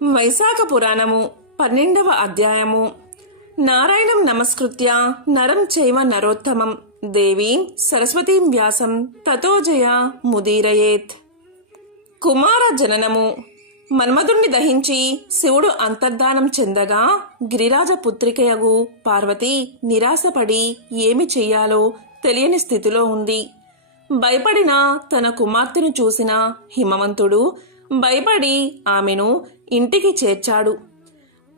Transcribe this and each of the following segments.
వైశాఖ పురాణము 12వ అధ్యాయము. నారాయణం నమస్కృత్య నరం చైవ నరోత్తమం దేవీం సరస్వతీం వ్యాసం తతో జయ ముదీరయేత్. కుమార జననము. మన్మధుణ్ణి దహించి శివుడు అంతర్ధానం చెందగా గిరిరాజ పుత్రికయగు పార్వతి నిరాశపడి ఏమి చెయ్యాలో తెలియని స్థితిలో ఉంది. భయపడిన తన కుమార్తెను చూసిన హిమవంతుడు భయపడి ఆమెను ఇంటికి చేర్చాడు.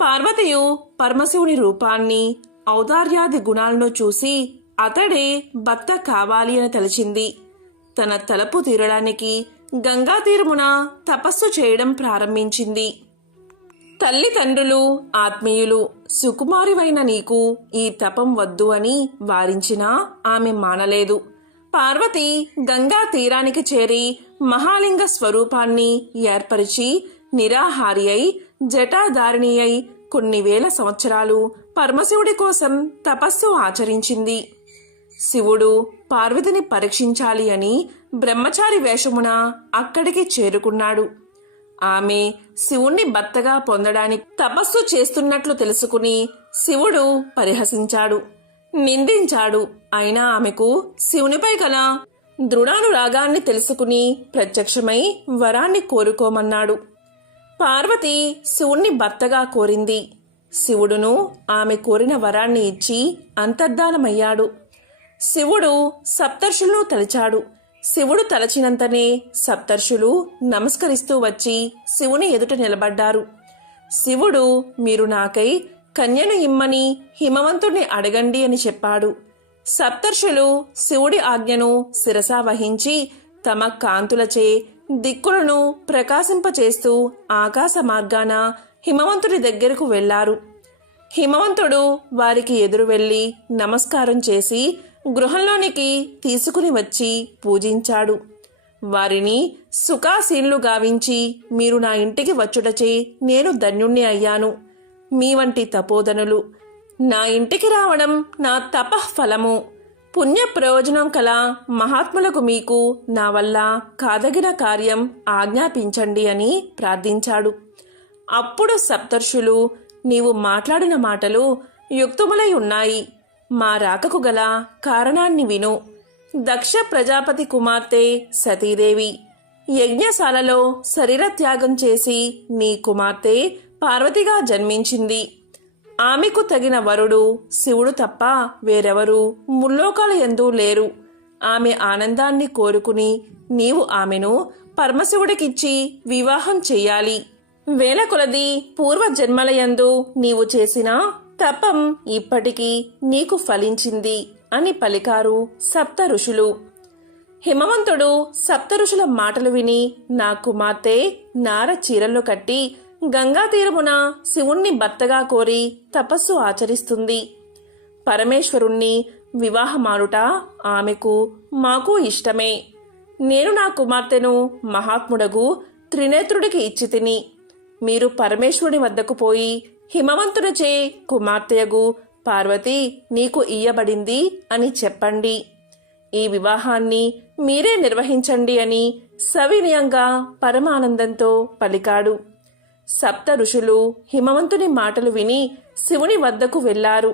పార్వతియు పరమశివుని రూపాన్ని, ఔదార్యాది గుణాలను చూసి అతడే భర్త కావాలి అని తలచింది. తన తలపు తీరడానికి గంగా తీరమున తపస్సు చేయడం ప్రారంభించింది. తల్లిదండ్రులు, ఆత్మీయులు సుకుమారివైన నీకు ఈ తపం వద్దు అని వారించినా ఆమె మానలేదు. పార్వతి గంగా తీరానికి చేరి మహాలింగ స్వరూపాన్ని ఏర్పరిచి నిరాహారి అయి జటాధారిణి అయి కొన్ని వేల సంవత్సరాలు పరమశివుడి కోసం తపస్సు ఆచరించింది. శివుడు పార్వతిని పరీక్షించాలి అని బ్రహ్మచారి వేషమున అక్కడికి చేరుకున్నాడు. ఆమె శివుణ్ణి భర్తగా పొందడానికి తపస్సు చేస్తున్నట్లు తెలుసుకుని శివుడు పరిహసించాడు, నిందించాడు. అయినా ఆమెకు శివునిపై గల దృఢానురాగాన్ని తెలుసుకుని ప్రత్యక్షమై వరాన్ని కోరుకోమన్నాడు. పార్వతి శివుణ్ణి భర్తగా కోరింది. శివుడును ఆమె కోరిన వరాన్ని ఇచ్చి అంతర్ధానమయ్యాడు. శివుడు సప్తర్షులను తలిచాడు. శివుడు తలచినంతనే సప్తర్షులు నమస్కరిస్తూ వచ్చి శివుని ఎదుట నిలబడ్డారు. శివుడు, మీరు నాకై కన్యను ఇమ్మని హిమవంతుణ్ణి అడగండి అని చెప్పాడు. సప్తర్షులు శివుడి ఆజ్ఞను శిరసా వహించి తమ కాంతులచే దిక్కులను ప్రకాశింపచేస్తూ ఆకాశ మార్గాన హిమవంతుడి దగ్గరకు వెళ్లారు. హిమవంతుడు వారికి ఎదురు వెళ్లి నమస్కారం చేసి గృహంలోనికి తీసుకుని వచ్చి పూజించాడు. వారిని సుఖాసీనులు గావించి, మీరు నా ఇంటికి వచ్చుటచే నేను ధన్యుణ్ణి అయ్యాను. మీ వంటి తపోధనులు నా ఇంటికి రావడం నా తపఃఫలము. పుణ్య ప్రయోజనం కల మహాత్ములకు మీకు నా వల్ల కాదగిన కార్యం ఆజ్ఞాపించండి అని ప్రార్థించాడు. అప్పుడు సప్తర్షులు, నీవు మాట్లాడిన మాటలు యుక్తములై ఉన్నాయి. మా రాకకు గల కారణాన్ని విను. దక్ష ప్రజాపతి కుమార్తె సతీదేవి యజ్ఞశాలలో శరీర త్యాగం చేసి నీ కుమార్తె పార్వతిగా జన్మించింది. ఆమెకు తగిన వరుడు శివుడు తప్ప వేరెవరూ ముల్లోకాల యందు లేరు. ఆమె ఆనందాన్ని కోరుకుని నీవు ఆమెను పరమశివుడికిచ్చి వివాహం చెయ్యాలి. వేల కొలది పూర్వ జన్మలయందు నీవు చేసిన తపం ఇప్పటికీ నీకు ఫలించింది అని పలికారు సప్త ఋషులు. హిమవంతుడు సప్త ఋషుల మాటలు విని నా కుమార్తె నార చీరలు కట్టి గంగా తీరమున శివుణ్ణి భర్తగా కోరి తపస్సు ఆచరిస్తుంది. పరమేశ్వరుణ్ణి వివాహమాడుట ఆమెకు మాకు ఇష్టమే. నేను నా కుమార్తెను మహాత్ముడగు త్రినేత్రుడికి ఇచ్చి తిని, మీరు పరమేశ్వరుని వద్దకు పోయి హిమవంతునిచే కుమార్తెయగు పార్వతి నీకు ఇయ్యబడింది అని చెప్పండి. ఈ వివాహాన్ని మీరే నిర్వహించండి అని సవినయంగా పరమానందంతో పలికాడు. సప్త ఋషులు హిమవంతుని మాటలు విని శివుని వద్దకు వెళ్లారు.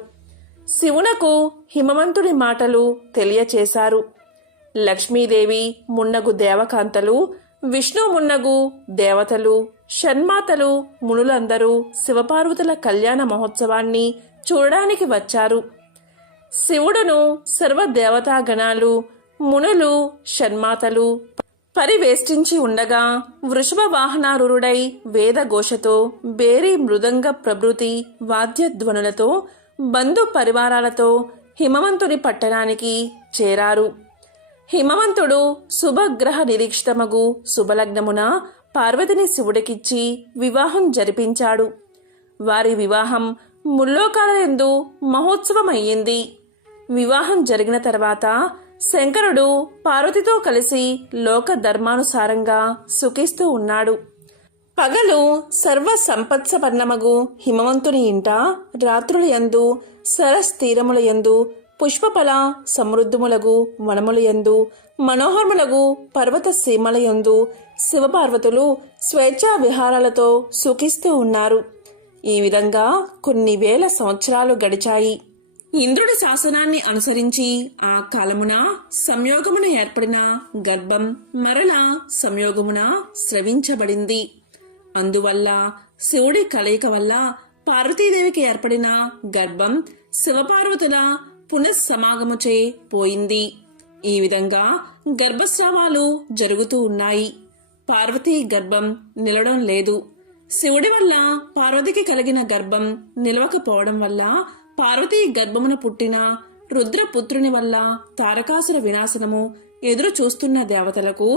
శివునకు హిమవంతుని మాటలు తెలియచేశారు. లక్ష్మీదేవి మున్నగు దేవకాంతలు, విష్ణు మున్నగు దేవతలు, షణ్మాతలు, మునులందరూ శివపార్వతుల కళ్యాణ మహోత్సవాన్ని చూడడానికి వచ్చారు. శివుడును సర్వదేవతాగణాలు, మునులు, షణ్మాతలు పరివేష్టించి ఉండగా వృషభ వాహనారూఢుడై వేదఘోషతో బేరీ మృదంగ ప్రభృతి వాద్యధ్వనులతో బంధు పరివారాలతో హిమవంతుని పట్టణానికి చేరారు. హిమవంతుడు శుభగ్రహ నిరీక్షితమగు శుభలగ్నమున పార్వతిని శివుడికిచ్చి వివాహం జరిపించాడు. వారి వివాహం ముల్లోకాలయందు మహోత్సవమయ్యింది. వివాహం జరిగిన తర్వాత శంకరుడు పార్వతితో కలిసి లోక ధర్మానుసారంగా సుఖిస్తూ ఉన్నాడు. పగలు సర్వ సంపత్సపర్ణమగు హిమవంతుని ఇంట, రాత్రులయందు సరస్తీరములయందు పుష్పఫల సమృద్ధములగు వనములయందు మనోహరములగు పర్వత సీమలయందు శివపార్వతులు స్వేచ్ఛా విహారాలతో సుఖిస్తూ ఉన్నారు. ఈ విధంగా కొన్ని వేల సంవత్సరాలు గడిచాయి. ఇంద్రుడి శాసనాన్ని అనుసరించి ఆ కాలమున సంయోగమున ఏర్పడిన గర్భం మరలా సంయోగమున స్రవించబడింది. అందువల్ల శివుడి కలయిక వల్ల పార్వతీదేవికి ఏర్పడిన గర్భం శివపార్వతుల పునఃసమాగముచే పోయింది. ఈ విధంగా గర్భస్రావాలు జరుగుతూ ఉన్నాయి. పార్వతీ గర్భం నిలవడం లేదు. శివుడి వల్ల పార్వతికి కలిగిన గర్భం నిలవకపోవడం వల్ల పార్వతీ గర్భమున పుట్టిన రుద్రపుత్రుని వల్ల తారకాసుర వినాశనము ఎదురు చూస్తున్న దేవతలకు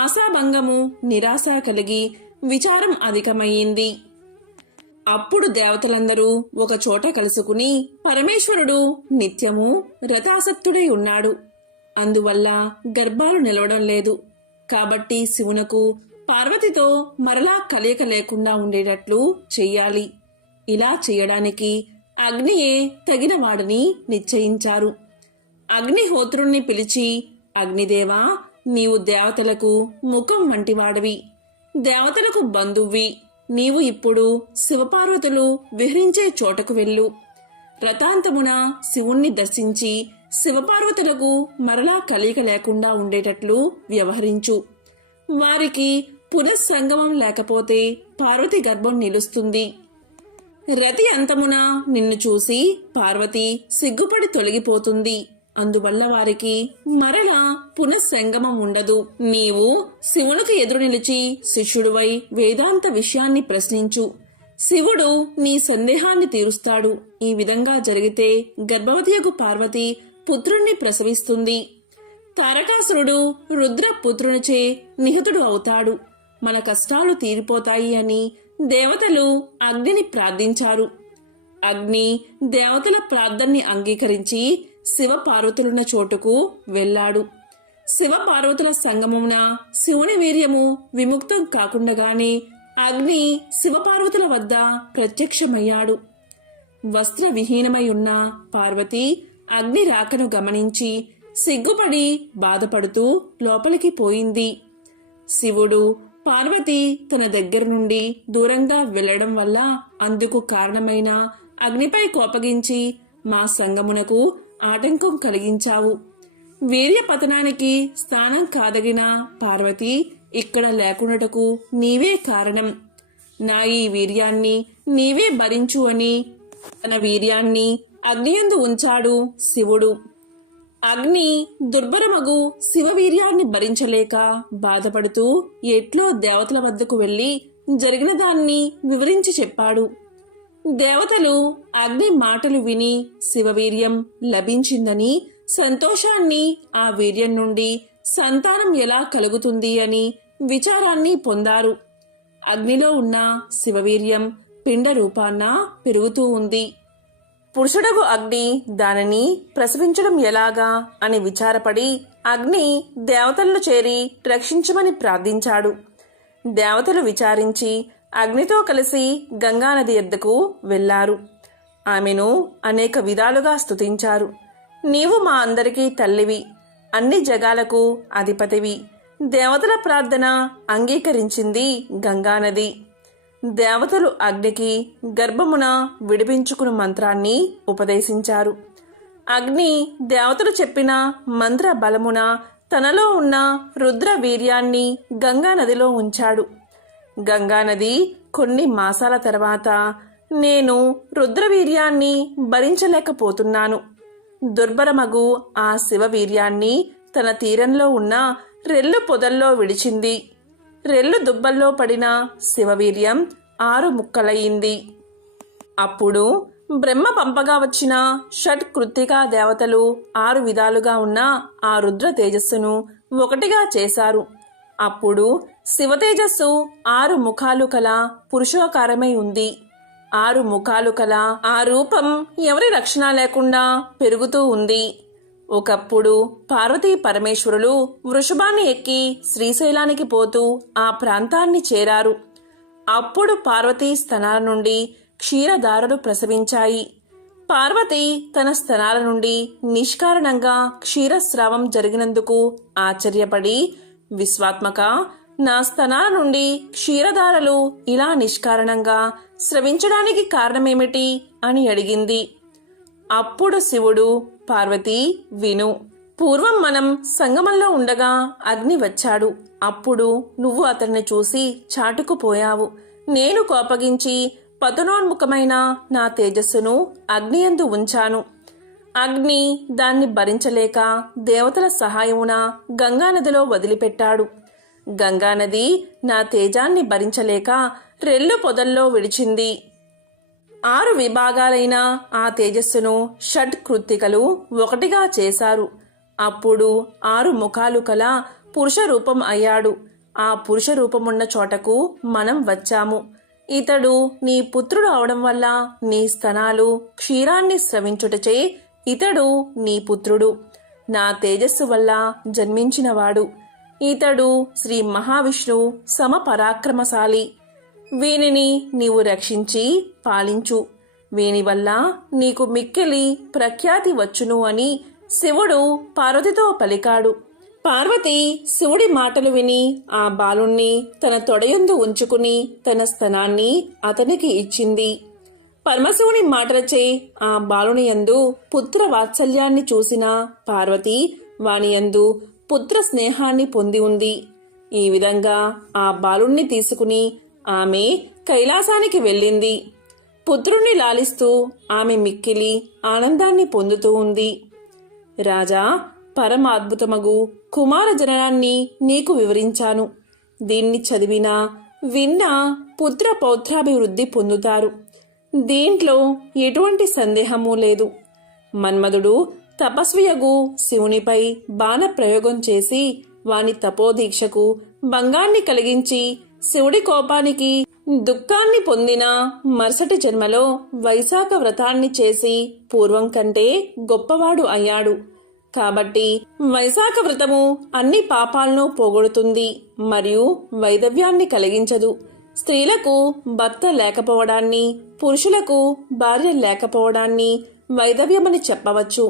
ఆశాభంగము నిరాశ కలిగి విచారం అధికమయ్యింది. అప్పుడు దేవతలందరూ ఒక చోట కలుసుకుని పరమేశ్వరుడు నిత్యము రథాసక్తుడై ఉన్నాడు. అందువల్ల గర్భాలు నిలవడం లేదు. కాబట్టి శివునకు పార్వతితో మరలా కలయిక లేకుండా ఉండేటట్లు చెయ్యాలి. ఇలా చేయడానికి అగ్నియే తగిన వాడిని నిశ్చయించారు. అగ్నిహోత్రుణ్ణి పిలిచి, అగ్నిదేవా, నీవు దేవతలకు ముఖం వంటివాడివి, దేవతలకు బంధువ్వి. నీవు ఇప్పుడు శివపార్వతులు విహరించే చోటకు వెళ్ళు. రథాంతమున శివుణ్ణి దర్శించి శివపార్వతులకు మరలా కలయిక లేకుండా ఉండేటట్లు వ్యవహరించు. వారికి పునఃసంగమం లేకపోతే పార్వతి గర్భం నిలుస్తుంది. రతి అంతమున నిన్ను చూసి పార్వతి సిగ్గుపడి తొలగిపోతుంది. అందువల్ల వారికి మరలా పునఃసంగమం ఉండదు. నీవు శివునికి ఎదురు నిలిచి శిష్యుడివై వేదాంత విషయాన్ని ప్రశ్నించు. శివుడు నీ సందేహాన్ని తీరుస్తాడు. ఈ విధంగా జరిగితే గర్భవతియగు పార్వతి పుత్రుణ్ణి ప్రసవిస్తుంది. తారకాసురుడు రుద్రపుత్రునిచే నిహతుడు అవుతాడు. మన కష్టాలు తీరిపోతాయి అని దేవతలు అగ్నిని ప్రార్థించారు. అగ్ని దేవతల ప్రార్థనని అంగీకరించి శివపార్వతులున్న చోటుకు వెళ్ళాడు. శివపార్వతుల సంగమమున శివుని వీర్యము విముక్తం కాకుండగానే అగ్ని శివపార్వతుల వద్ద ప్రత్యక్షమయ్యాడు. వస్త్రవిహీనమై ఉన్న పార్వతి అగ్ని రాకను గమనించి సిగ్గుపడి బాధపడుతూ లోపలికి పోయింది. శివుడు పార్వతి తన దగ్గర నుండి దూరంగా వెళ్లడం వల్ల అందుకు కారణమైన అగ్నిపై కోపగించి, మా సంగమునకు ఆటంకం కలిగించావు. వీర్యపతనానికి స్థానం కాదగిన పార్వతి ఇక్కడ లేకుండాటకు నీవే కారణం. నా ఈ వీర్యాన్ని నీవే భరించు అని తన వీర్యాన్ని అగ్నియందు ఉంచాడు శివుడు. అగ్ని దుర్భరమగు శివవీర్యాన్ని భరించలేక బాధపడుతూ ఎట్లో దేవతల వద్దకు వెళ్లి జరిగిన దాన్ని వివరించి చెప్పాడు. దేవతలు అగ్ని మాటలు విని శివవీర్యం లభించిందని సంతోషాన్ని, ఆ వీర్యం నుండి సంతానం ఎలా కలుగుతుంది అని విచారాన్ని పొందారు. అగ్నిలో ఉన్న శివవీర్యం పిండ రూపాన పెరుగుతూ ఉంది. పురుషుడగు అగ్ని దానిని ప్రసవించడం ఎలాగా అని విచారపడి అగ్ని దేవతలను చేరి రక్షించమని ప్రార్థించాడు. దేవతలు విచారించి అగ్నితో కలిసి గంగానది ఎద్దకు వెళ్లారు. ఆమెను అనేక విధాలుగా స్తుతించారు. నీవు మా అందరికీ తల్లివి, అన్ని జగాలకు అధిపతివి. దేవతల ప్రార్థన అంగీకరించింది గంగానది. దేవతలు అగ్నికి గర్భమున విడిపించుకుని మంత్రాన్ని ఉపదేశించారు. అగ్ని దేవతలు చెప్పిన మంత్ర బలమున తనలో ఉన్న రుద్ర వీర్యాన్ని గంగానదిలో ఉంచాడు. గంగానది కొన్ని మాసాల తర్వాత, నేను రుద్రవీర్యాన్ని భరించలేకపోతున్నాను, దుర్భరమగు ఆ శివవీర్యాన్ని తన తీరంలో ఉన్న రెల్లు పొదల్లో విడిచింది. రెల్లు దుబ్బల్లో పడిన శివవీర్యం 6 ముక్కలయ్యింది. అప్పుడు బ్రహ్మ పంపగా వచ్చిన షట్కృత్తికా దేవతలు 6 విధాలుగా ఉన్న ఆ రుద్ర తేజస్సును ఒకటిగా చేశారు. అప్పుడు శివతేజస్సు 6 ముఖాలు కల పురుషోకారమై ఉంది. 6 ముఖాలు కల ఆ రూపం ఎవరి రక్షణ లేకుండా పెరుగుతూ ఉంది. ఒకప్పుడు పార్వతీ పరమేశ్వరులు వృషభాన్ని ఎక్కి శ్రీశైలానికి పోతూ ఆ ప్రాంతాన్ని చేరారు. అప్పుడు పార్వతీ స్తనాల నుండి క్షీరధారలు ప్రసవించాయి. పార్వతి తన స్తనాల నుండి నిష్కారణంగా క్షీరస్రావం జరిగినందుకు ఆశ్చర్యపడి, విశ్వాత్మక, నా స్తనాల నుండి క్షీరధారలు ఇలా నిష్కారణంగా స్రవించడానికి కారణమేమిటి అని అడిగింది. అప్పుడు శివుడు, పార్వతీ విను. పూర్వం మనం సంగమంలో ఉండగా అగ్ని వచ్చాడు. అప్పుడు నువ్వు అతన్ని చూసి చాటుకుపోయావు. నేను కోపగించి పతనోన్ముఖమైన నా తేజస్సును అగ్నియందు ఉంచాను. అగ్ని దాన్ని భరించలేక దేవతల సహాయమున గంగానదిలో వదిలిపెట్టాడు. గంగానది నా తేజాన్ని భరించలేక రెల్లు పొదల్లో విడిచింది. 6 విభాగాలైన ఆ తేజస్సును షడ్కృత్తికలు ఒకటిగా చేశారు. అప్పుడు 6 ముఖాలు కల పురుష రూపం అయ్యాడు. ఆ పురుష రూపమున్న చోటకు మనం వచ్చాము. ఇతడు నీ పుత్రుడు అవడం వల్ల నీ స్తనాలు క్షీరాన్ని స్రవించుటచే ఇతడు నీ పుత్రుడు, నా తేజస్సు వల్ల జన్మించినవాడు. ఇతడు శ్రీ మహావిష్ణువు సమపరాక్రమశాలి. వీనిని నీవు రక్షించి పాలించు. వీని వల్ల నీకు మిక్కిలి ప్రఖ్యాతి వచ్చును అని శివుడు పార్వతితో పలికాడు. పార్వతి శివుడి మాటలు విని ఆ బాలుణ్ణి తన తొడయందు ఉంచుకుని తన స్తనాన్ని అతనికి ఇచ్చింది. పరమశివుని మాటలచే ఆ బాలుని యందు పుత్ర వాత్సల్యాన్ని చూసిన పార్వతి వాని యందు పుత్ర స్నేహాన్ని పొంది ఉంది. ఈ విధంగా ఆ బాలుణ్ణి తీసుకుని ఆమె కైలాసానికి వెళ్ళింది. పుత్రుణ్ణి లాలిస్తూ ఆమె మిక్కిలి ఆనందాన్ని పొందుతూ ఉంది. రాజా, పరమాద్భుతమగు కుమార జననాన్ని నీకు వివరించాను. దీన్ని చదివినా విన్నా పుత్ర పౌత్రాభివృద్ధి పొందుతారు. దీంట్లో ఎటువంటి సందేహమూ లేదు. మన్మధుడు తపస్వియగు శివునిపై బాణ ప్రయోగం చేసి వాని తపోదీక్షకు భంగాన్ని కలిగించి శివుడి కోపానికి దుఃఖాన్ని పొందిన మరుసటి జన్మలో వైశాఖ వ్రతాన్ని చేసి పూర్వం కంటే గొప్పవాడు అయ్యాడు. కాబట్టి వైశాఖ వ్రతము అన్ని పాపాలను పోగొడుతుంది మరియు వైదవ్యాన్ని కలిగించదు. స్త్రీలకు భర్త లేకపోవడాన్ని, పురుషులకు భార్య లేకపోవడాన్ని వైదవ్యమని చెప్పవచ్చు.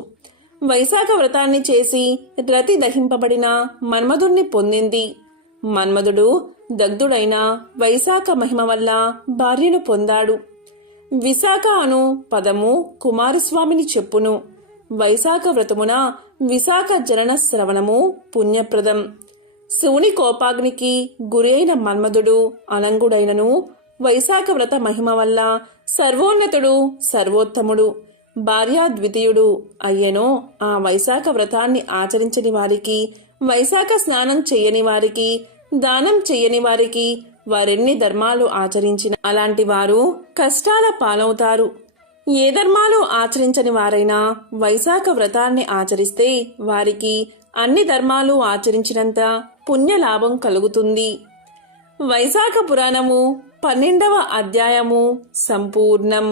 వైశాఖ వ్రతాన్ని చేసి రతి దహింపబడిన మన్మధుణ్ణి పొందింది. మన్మధుడు దగ్ధుడైన వైశాఖ మహిమ వల్ల భార్యను పొందాడు. విశాఖ అను పదము కుమారస్వామిని చెప్పును. వైశాఖ వ్రతమున విశాఖ జనన శ్రవణము పుణ్యప్రదం. శివుని కోపాగ్నికి గురి అయిన మన్మధుడు అనంగుడైనను వైశాఖ వ్రత మహిమ వల్ల సర్వోన్నతుడు, సర్వోత్తముడు, భార్యాద్వితీయుడు అయ్యెనో ఆ వైశాఖ వ్రతాన్ని ఆచరించని వారికి, వైశాఖ స్నానం చెయ్యని వారికి, దానం చెయ్యని వారికి వారెన్ని ధర్మాలు ఆచరించిన అలాంటి వారు కష్టాల పాలవుతారు. ఏ ధర్మాలు ఆచరించని వారైనా వైశాఖ వ్రతాన్ని ఆచరిస్తే వారికి అన్ని ధర్మాలు ఆచరించినంత పుణ్యలాభం కలుగుతుంది. వైశాఖ పురాణము 12వ అధ్యాయము సంపూర్ణం.